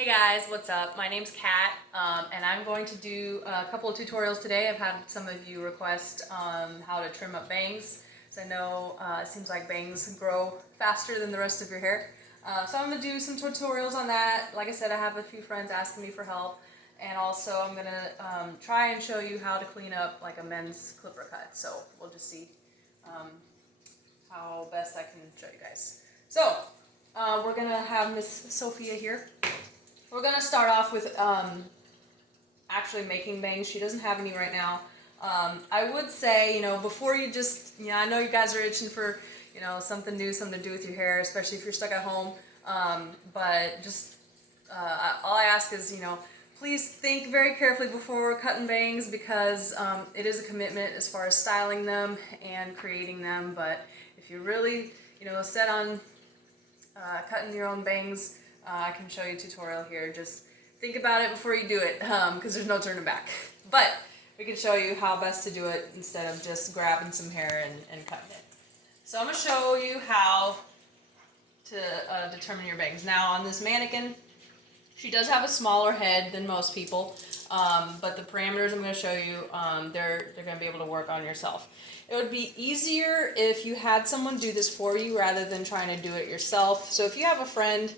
Hey guys, what's up? My name's Kat, and I'm going to do a couple of tutorials today. I've had some of you request how to trim up bangs. So I know it seems like bangs grow faster than the rest of your hair. So I'm going to do some tutorials on that. Like I said, I have a few friends asking me for help. And also I'm going to try and show you how to clean up like a men's clipper cut. So we'll just see how best I can show you guys. So we're going to have Miss Sophia here. We're going to start off with actually making bangs. She doesn't have any right now. I would say, before you just, I know you guys are itching for, something new, something to do with your hair, especially if you're stuck at home. But just, all I ask is, please think very carefully before cutting bangs because it is a commitment as far as styling them and creating them. But if you're really, set on cutting your own bangs, I can show you a tutorial here. Just think about it before you do it, because there's no turning back. But we can show you how best to do it instead of just grabbing some hair and cutting it. So I'm going to show you how to determine your bangs. Now on this mannequin, she does have a smaller head than most people, but the parameters I'm going to show you, they're going to be able to work on yourself. It would be easier if you had someone do this for you rather than trying to do it yourself. So if you have a friend,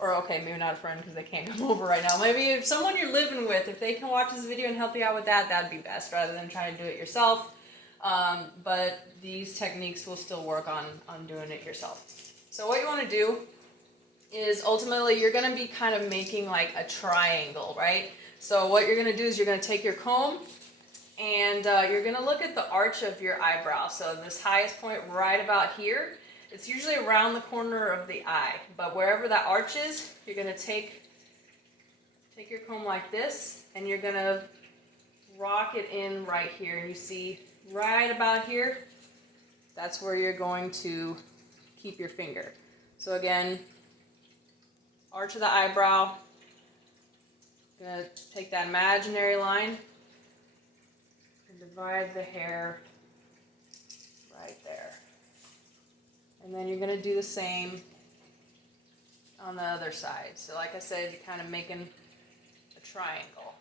or okay, maybe not a friend because they can't come over right now. Maybe if someone you're living with, if they can watch this video and help you out with that, that'd be best rather than trying to do it yourself. But these techniques will still work on doing it yourself. So what you want to do is ultimately you're going to be kind of making like a triangle, right? So what you're going to do is you're going to take your comb and you're going to look at the arch of your eyebrow. So this highest point right about here. It's usually around the corner of the eye, but wherever that arch is, you're going to take your comb like this, and you're going to rock it in right here. You see right about here, that's where you're going to keep your finger. So again, arch of the eyebrow, going to take that imaginary line and divide the hair right there. And then you're going to do the same on the other side. So like I said, you're kind of making a triangle.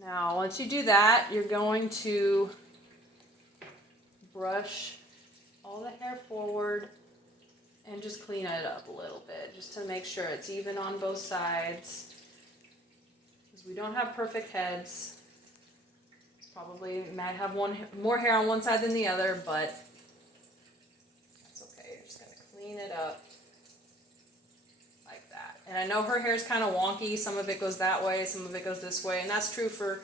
Now, once you do that, you're going to brush all the hair forward and just clean it up a little bit, just to make sure it's even on both sides. Because we don't have perfect heads. Probably might have more hair on one side than the other, but that's okay. You're just going to clean it up like that. And I know her hair is kind of wonky. Some of it goes that way, some of it goes this way, and that's true for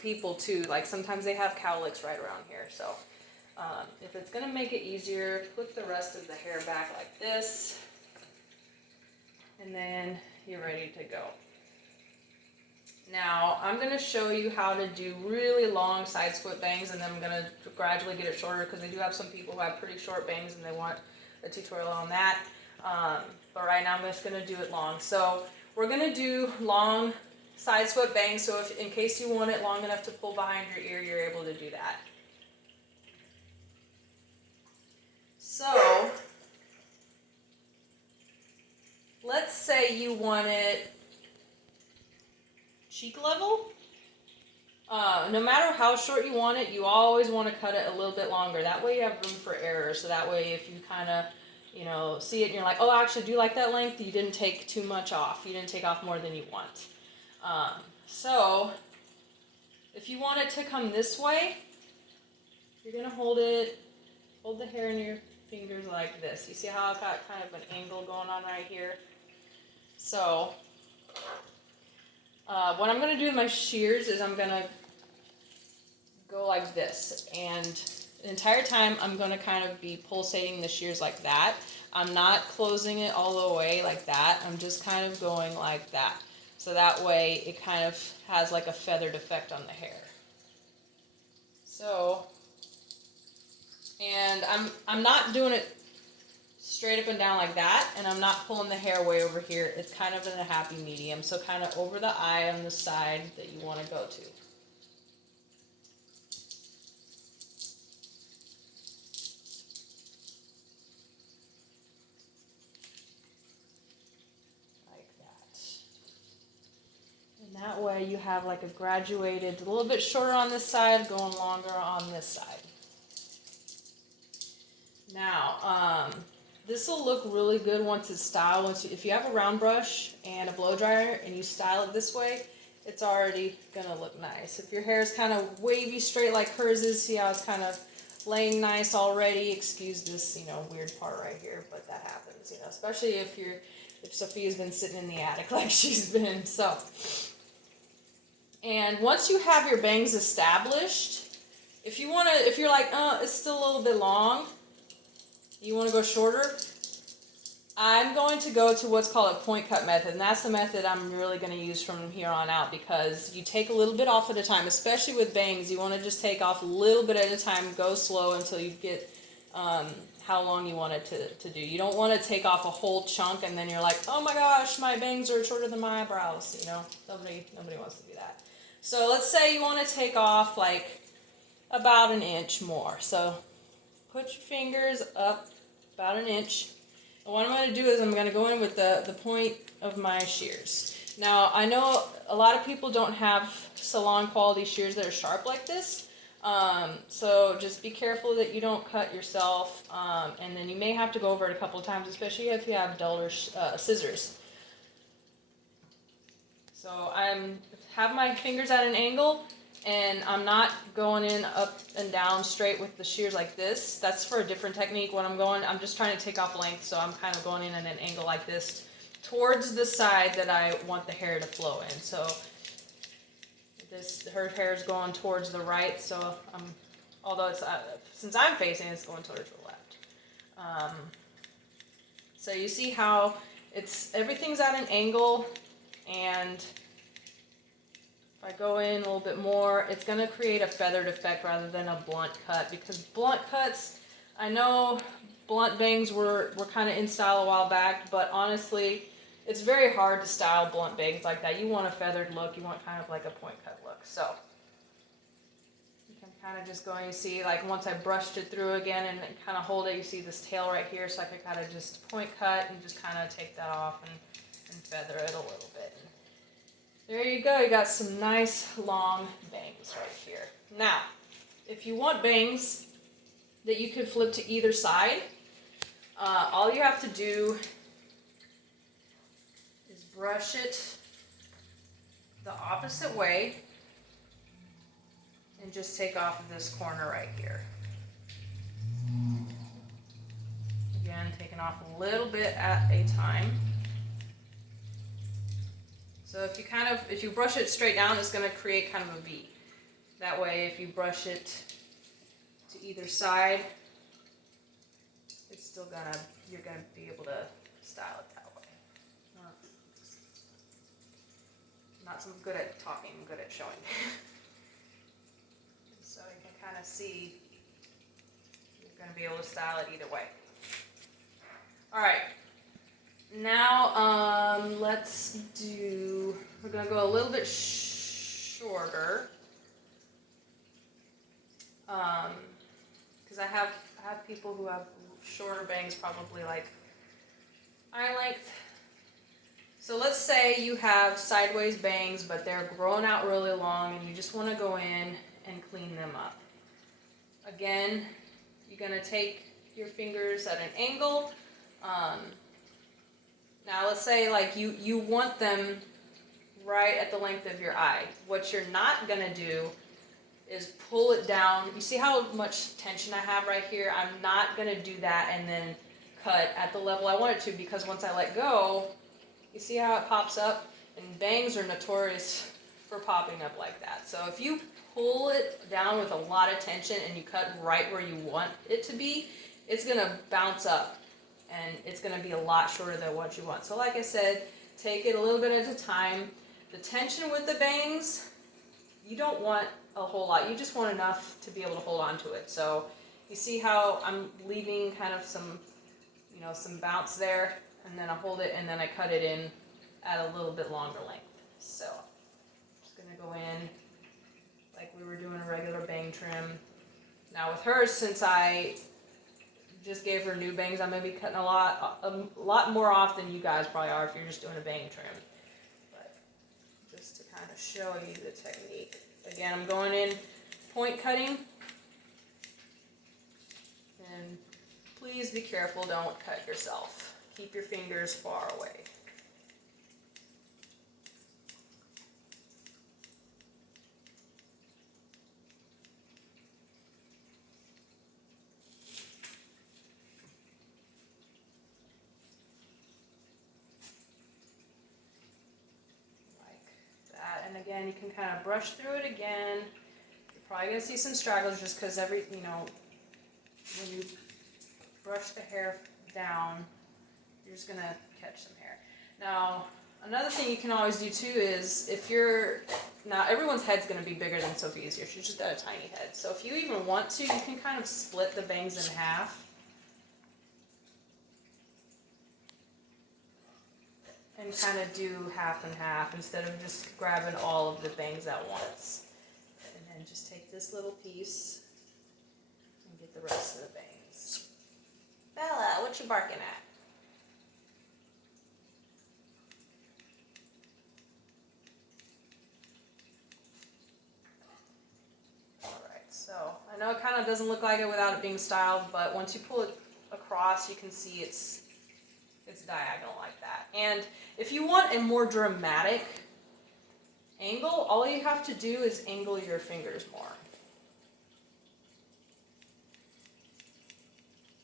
people too. Like sometimes they have cowlicks right around here. So if it's going to make it easier, put the rest of the hair back like this, and then you're ready to go. Now, I'm going to show you how to do really long side split bangs, and then I'm going to gradually get it shorter because I do have some people who have pretty short bangs and they want a tutorial on that. But right now I'm just going to do it long. So we're going to do long side split bangs, so if in case you want it long enough to pull behind your ear, you're able to do that. So, let's say you want it cheek level. No matter how short you want it, you always want to cut it a little bit longer. That way you have room for error. So that way if you kind of, see it and you're like, oh, I actually do like that length, you didn't take too much off. You didn't take off more than you want. So if you want it to come this way, you're going to hold the hair in your fingers like this. You see how I've got kind of an angle going on right here? So what I'm going to do with my shears is I'm going to go like this, and the entire time I'm going to kind of be pulsating the shears like that. I'm not closing it all the way like that. I'm just kind of going like that. So that way it kind of has like a feathered effect on the hair. So, and I'm not doing it straight up and down like that, and I'm not pulling the hair way over here. It's kind of in a happy medium, so kind of over the eye on the side that you want to go to. that way you have like a graduated, a little bit shorter on this side, going longer on this side. Now, this will look really good once it's styled. If you have a round brush and a blow dryer and you style it this way, it's already gonna look nice. If your hair is kind of wavy straight like hers is, see how it's kind of laying nice already. Excuse this, weird part right here, but that happens, especially if Sophia's been sitting in the attic like she's been. So, and once you have your bangs established, if you're like, it's still a little bit long, you want to go shorter, I'm going to go to what's called a point cut method, and that's the method I'm really going to use from here on out, because you take a little bit off at a time, especially with bangs. You want to just take off a little bit at a time, go slow until you get how long you want it to do. You don't want to take off a whole chunk and then you're like, oh my gosh, my bangs are shorter than my eyebrows. Nobody wants to do that. So let's say you want to take off like about an inch more. So put your fingers up about an inch. And what I'm going to do is I'm going to go in with the point of my shears. Now, I know a lot of people don't have salon quality shears that are sharp like this. So just be careful that you don't cut yourself. And then you may have to go over it a couple of times, especially if you have duller scissors. So I have my fingers at an angle, and I'm not going in up and down straight with the shears like this. That's for a different technique. When I'm just trying to take off length, so I'm kind of going in at an angle like this towards the side that I want the hair to flow in. So her hair is going towards the right, so although it's since I'm facing, it's going towards the left. So you see how everything's at an angle, and if I go in a little bit more, it's going to create a feathered effect rather than a blunt cut, because blunt cuts, I know blunt bangs were kind of in style a while back, but honestly, it's very hard to style blunt bangs like that. You want a feathered look, you want kind of like a point cut look. So you can kind of just go and see, like once I brushed it through again and kind of hold it, you see this tail right here, so I can kind of just point cut and just kind of take that off and feather it a little bit. There you go, you got some nice long bangs right here. Now, if you want bangs that you can flip to either side, all you have to do is brush it the opposite way and just take off of this corner right here. Again, taking off a little bit at a time. So if you brush it straight down, it's going to create kind of a V. That way, if you brush it to either side, it's still you're gonna be able to style it that way. Not so good at talking, I'm good at showing. So you can kind of see you're gonna be able to style it either way. All right. Now, we're going to go a little bit shorter, because I have people who have shorter bangs, probably like eye length. So let's say you have sideways bangs, but they're grown out really long, and you just want to go in and clean them up. Again, you're going to take your fingers at an angle. Now let's say like you want them right at the length of your eye. What you're not going to do is pull it down. You see how much tension I have right here? I'm not going to do that and then cut at the level I want it to, because once I let go, you see how it pops up? And bangs are notorious for popping up like that. So if you pull it down with a lot of tension and you cut right where you want it to be, it's going to bounce up. And it's going to be a lot shorter than what you want. So like I said, take it a little bit at a time. The tension with the bangs, you don't want a whole lot. You just want enough to be able to hold on to it. So you see how I'm leaving kind of some bounce there, and then I hold it and then I cut it in at a little bit longer length. So I'm just going to go in like we were doing a regular bang trim. Now with hers, since I just gave her new bangs, I'm going to be cutting a lot more off than you guys probably are if you're just doing a bang trim. But just to kind kind of show you the technique. Again, I'm going in point cutting. And please be careful, don't cut yourself. Keep your fingers far away. And again, you can kind of brush through it again. You're probably going to see some straggles just because when you brush the hair down, you're just going to catch some hair. Now, another thing you can always do too is now everyone's head's going to be bigger than Sophia's here. She's just got a tiny head. So if you even want to, you can kind of split the bangs in half. And kind of do half and half instead of just grabbing all of the bangs at once. And then just take this little piece and get the rest of the bangs. Bella, what you barking at? Alright, so I know it kind of doesn't look like it without it being styled, but once you pull it across, you can see it's diagonal like that. And if you want a more dramatic angle, all you have to do is angle your fingers more.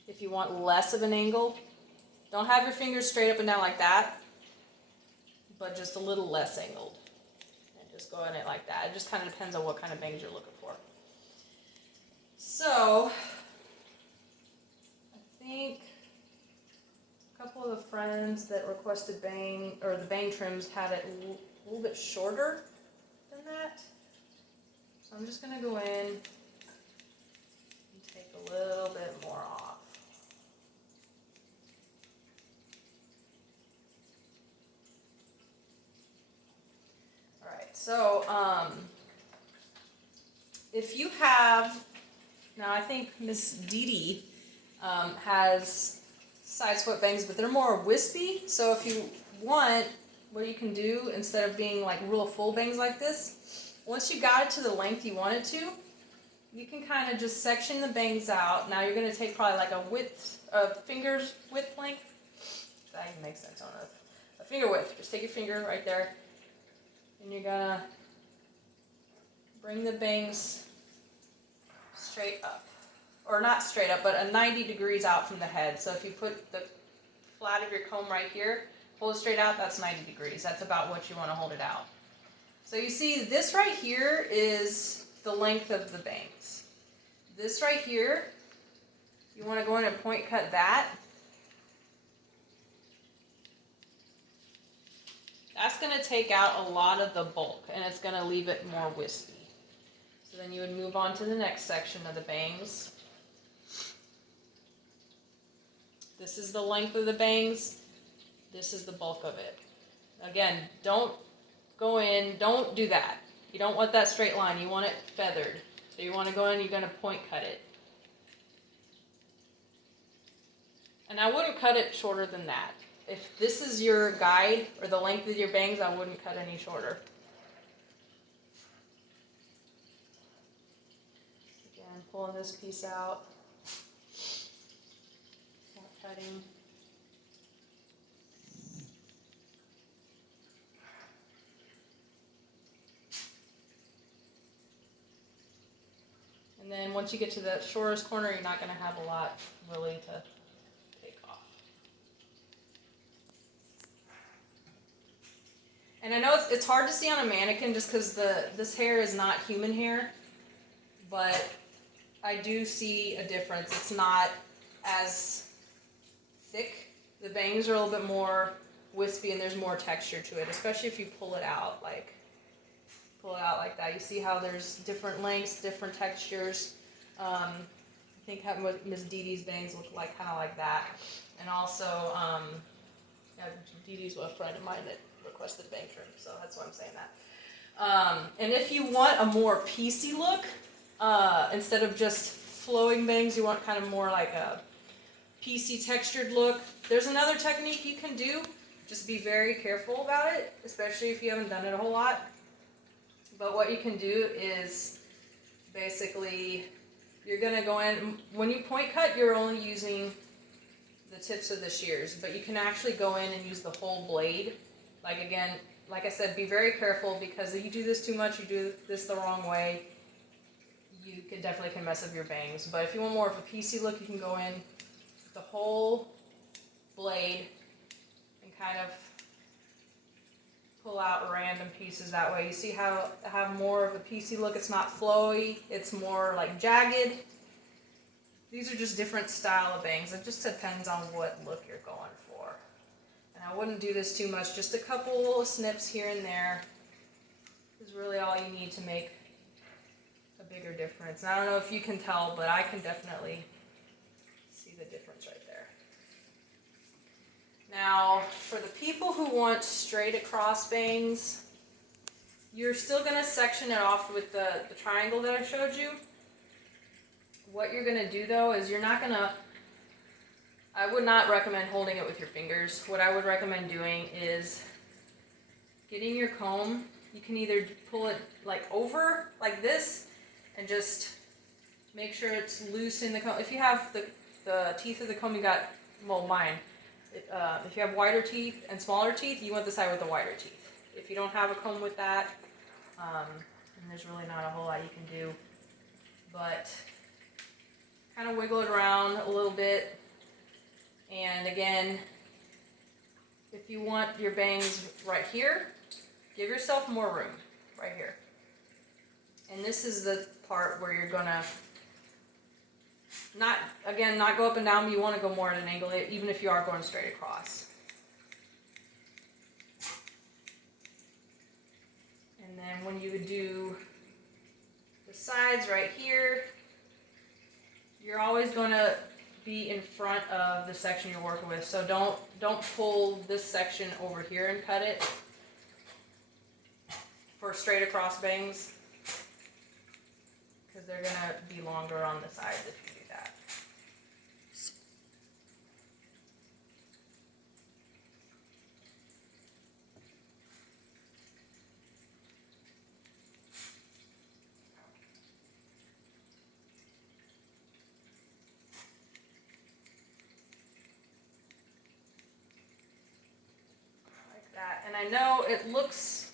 If you want less of an angle, don't have your fingers straight up and down like that, but just a little less angled. And just go in it like that. It just kind of depends on what kind of bangs you're looking for. So, I think a couple of the friends that requested the bang trims had it a little bit shorter than that. So I'm just going to go in and take a little bit more off. Alright, so if you have, now I think Miss Dee Dee has side swept bangs, but they're more wispy. So if you want, what you can do instead of being like real full bangs like this, once you got it to the length you want it to, you can kind of just section the bangs out. Now you're going to take probably like a finger's width length. That even makes sense on a finger width. Just take your finger right there, and you're gonna bring the bangs straight up. Or not straight up, but a 90 degrees out from the head. So if you put the flat of your comb right here, pull it straight out, that's 90 degrees. That's about what you want to hold it out. So you see this right here is the length of the bangs. This right here, you want to go in and point cut that. That's going to take out a lot of the bulk and it's going to leave it more wispy. So then you would move on to the next section of the bangs. This is the length of the bangs. This is the bulk of it. Again, don't go in, don't do that. You don't want that straight line, you want it feathered. So you want to go in, you're going to point cut it. And I wouldn't cut it shorter than that. If this is your guide or the length of your bangs, I wouldn't cut any shorter. Again, pulling this piece out. Not cutting. And then once you get to the shortest corner, you're not going to have a lot really to take off. And I know it's hard to see on a mannequin just because this hair is not human hair, but I do see a difference. It's not as thick. The bangs are a little bit more wispy and there's more texture to it, especially if you pull it out like that. You see how there's different lengths, different textures. I think Miss Dee Dee's bangs look like kind of like that. And also, Dee Dee's a friend of mine that requested bang trim, so that's why I'm saying that. And if you want a more piecey look, instead of just flowing bangs, you want kind of more like a piecey textured look. There's another technique you can do. Just be very careful about it, especially if you haven't done it a whole lot. But what you can do is basically you're gonna go in, when you point cut, you're only using the tips of the shears, but you can actually go in and use the whole blade. Like again, like I said, be very careful, because if you do this too much, you do this the wrong way, you definitely can mess up your bangs. But if you want more of a piecey look, you can go in with the whole blade and kind of pull out random pieces that way. You see how I have more of a piecey look? It's not flowy, it's more like jagged. These are just different style of bangs. It just depends on what look you're going for. And I wouldn't do this too much. Just a couple of snips here and there is really all you need to make a bigger difference. And I don't know if you can tell, but I can definitely see the difference right there. Now, for the people who want straight across bangs, you're still going to section it off with the triangle that I showed you. What you're going to do though is you're not going to, I would not recommend holding it with your fingers. What I would recommend doing is getting your comb. You can either pull it like over like this and just make sure it's loose in the comb. If you have the teeth of the comb, you got, well, mine. If you have wider teeth and smaller teeth, you want the side with the wider teeth. If you don't have a comb with that, then there's really not a whole lot you can do. But kind of wiggle it around a little bit. And again, if you want your bangs right here, give yourself more room right here. And this is the part where you're gonna not go up and down, but you want to go more at an angle, even if you are going straight across. And then when you would do the sides right here, you're always going to be in front of the section you're working with. So don't pull this section over here and cut it for straight across bangs, because they're going to be longer on the sides if you do that. And I know it looks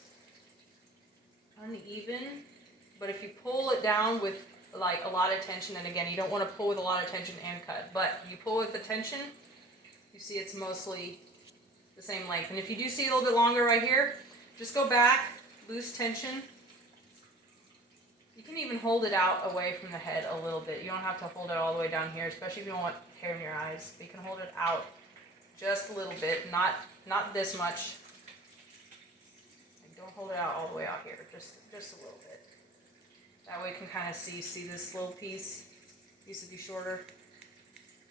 uneven, but if you pull it down with like a lot of tension, and again, you don't want to pull with a lot of tension and cut, but you pull with the tension, you see it's mostly the same length. And if you do see a little bit longer right here, just go back, loose tension. You can even hold it out away from the head a little bit. You don't have to hold it all the way down here, especially if you don't want hair in your eyes. You can hold it out just a little bit, not this much. Don't hold it out all the way out here, just a little bit. That way you can kind of see this little piece needs to be shorter.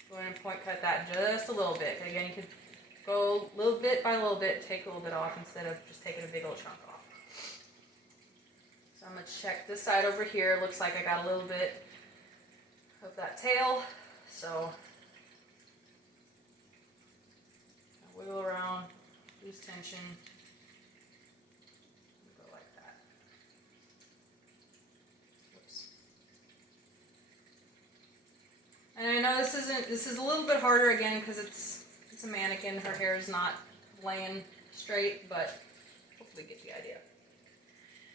Go in and point cut that just a little bit. Again, you could go little bit by little bit, take a little bit off instead of just taking a big old chunk off. So I'm going to check this side over here. Looks like I got a little bit of that tail. So wiggle around, lose tension. And I know this is a little bit harder again because it's a mannequin. Her hair is not laying straight, but hopefully you get the idea.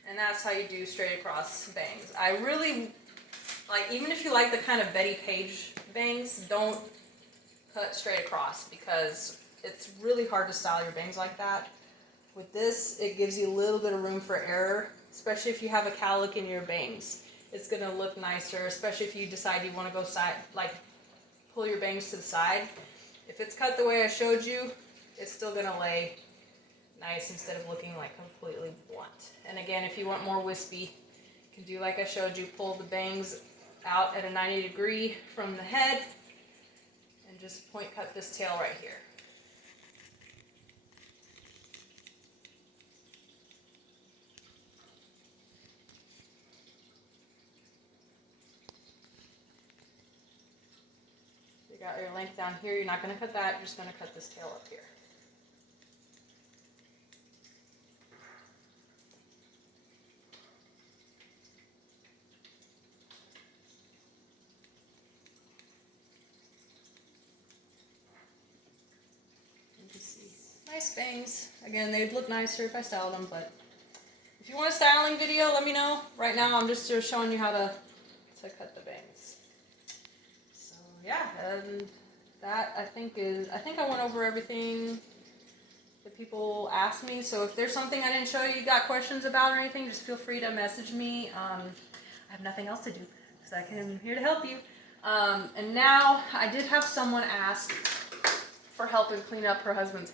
And that's how you do straight across bangs. I really like, even if you like the kind of Betty Page bangs, don't cut straight across because it's really hard to style your bangs like that. With this, it gives you a little bit of room for error, especially if you have a cowlick in your bangs. It's going to look nicer, especially if you decide you want to go side, like pull your bangs to the side. If it's cut the way I showed you, it's still going to lay nice instead of looking like completely blunt. And again, if you want more wispy, you can do like I showed you, pull the bangs out at a 90 degree from the head and just point cut this tail right here. You got your length down here, you're not going to cut that, you're just going to cut this tail up here. you can see. Nice bangs. Again, they'd look nicer if I styled them, but if you want a styling video, let me know. Right now, I'm just showing you how to cut the bangs. So yeah, and that I think I went over everything that people asked me. So if there's something I didn't show you, got questions about or anything, just feel free to message me. I have nothing else to do, so I'm here to help you. And now I did have someone ask for help in clean up her husband's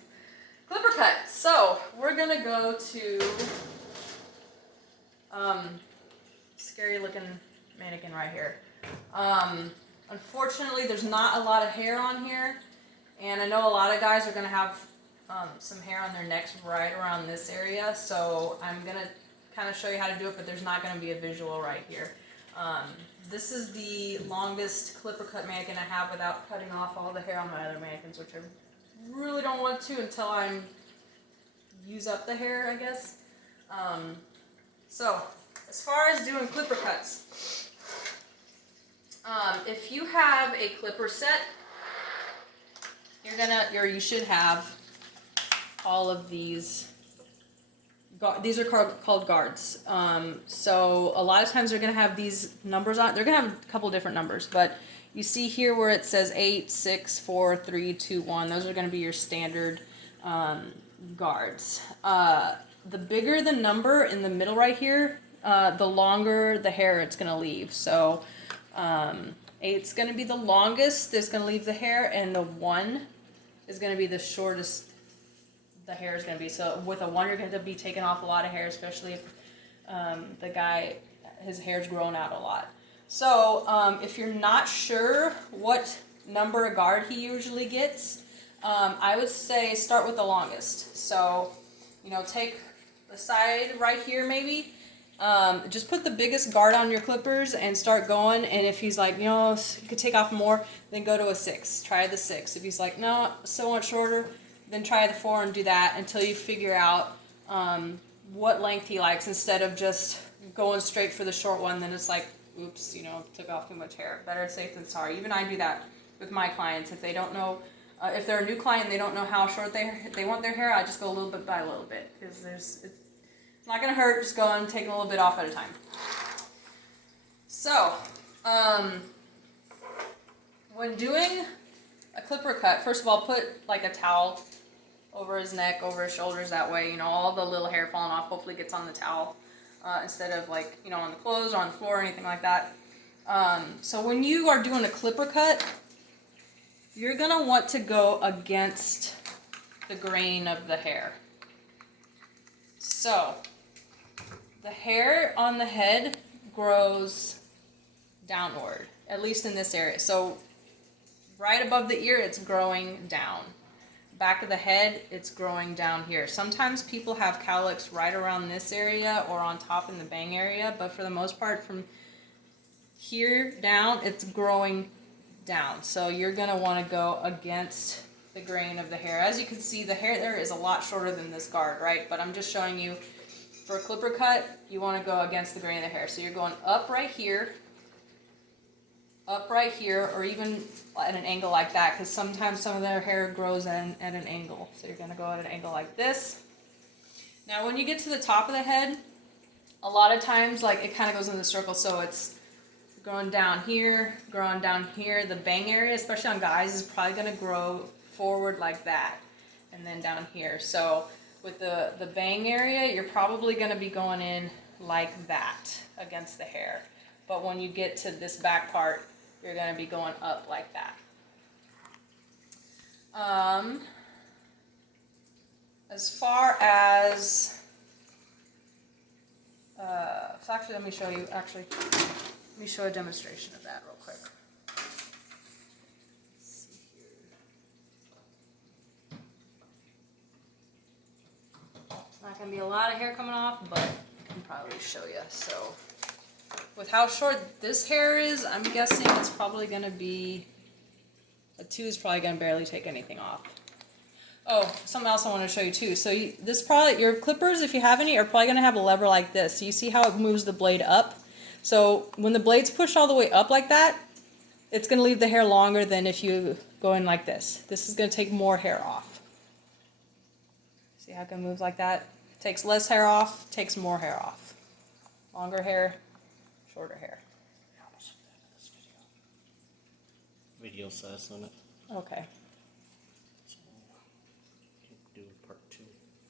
clipper cut. So we're gonna go to scary looking mannequin right here. Unfortunately, there's not a lot of hair on here, and I know a lot of guys are gonna have some hair on their necks right around this area, so I'm gonna kind of show you how to do it, but there's not gonna be a visual right here. This is the longest clipper cut mannequin I have without cutting off all the hair on my other mannequins, which I really don't want to until I use up the hair, I guess. So as far as doing clipper cuts, if you have a clipper set, you should have all of these. These are called guards. So a lot of times they're going to have these numbers on. They're going to have a couple different numbers, but you see here where it says 8, 6, 4, 3, 2, 1. Those are going to be your standard guards. The bigger the number in the middle right here, the longer the hair it's going to leave. So 8's going to be the longest that's going to leave the hair, and the 1 is going to be the shortest the hair is going to be. So with a 1, you're going to be taking off a lot of hair, especially if the guy, his hair's grown out a lot. So if you're not sure what number of guard he usually gets, I would say start with the longest. So, take the side right here maybe. Just put the biggest guard on your clippers and start going. And if he's like, you could take off more, then go to a 6. Try the 6. If he's like, no, so much shorter, then try the 4 and do that until you figure out what length he likes, instead of just going straight for the short one. Then it's like, oops, took off too much hair. Better safe than sorry. Even I do that with my clients. If they don't know, if they're a new client and they don't know how short they want their hair, I just go a little bit by a little bit, because it's not going to hurt. Just go and take a little bit off at a time. So, when doing a clipper cut, first of all, put like a towel over his neck, over his shoulders. That way, all the little hair falling off hopefully gets on the towel, instead of like, on the clothes or on the floor or anything like that. So when you are doing a clipper cut, you're going to want to go against the grain of the hair. So the hair on the head grows downward, at least in this area. So right above the ear, it's growing down. Back of the head, it's growing down here. Sometimes people have cowlicks right around this area or on top in the bang area, but for the most part, from here down, it's growing down. So you're going to want to go against the grain of the hair. As you can see, the hair there is a lot shorter than this guard, right? But I'm just showing you, for a clipper cut, you want to go against the grain of the hair. So you're going up right here, or even at an angle like that, because sometimes some of their hair grows at an angle. So you're going to go at an angle like this. Now when you get to the top of the head, a lot of times it kind of goes in the circle, so it's growing down here, growing down here. The bang area, especially on guys, is probably going to grow forward like that, and then down here. So with the bang area, you're probably going to be going in like that against the hair. But when you get to this back part, you're going to be going up like that. As far as, actually, let me show a demonstration of that real quick. Let's see here. It's not going to be a lot of hair coming off, but I can probably show you. So with how short this hair is, I'm guessing it's probably going to be, a 2 is probably going to barely take anything off. Oh, something else I want to show you too. So your clippers, if you have any, are probably going to have a lever like this. So you see how it moves the blade up? So when the blade's pushed all the way up like that, it's going to leave the hair longer than if you go in like this. This is going to take more hair off. See how it can move like that? Takes less hair off, takes more hair off. Longer hair, shorter hair. Video size limit. Okay. So, do part 2.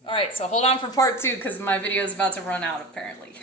Alright, so hold on for part 2 because my video is about to run out apparently.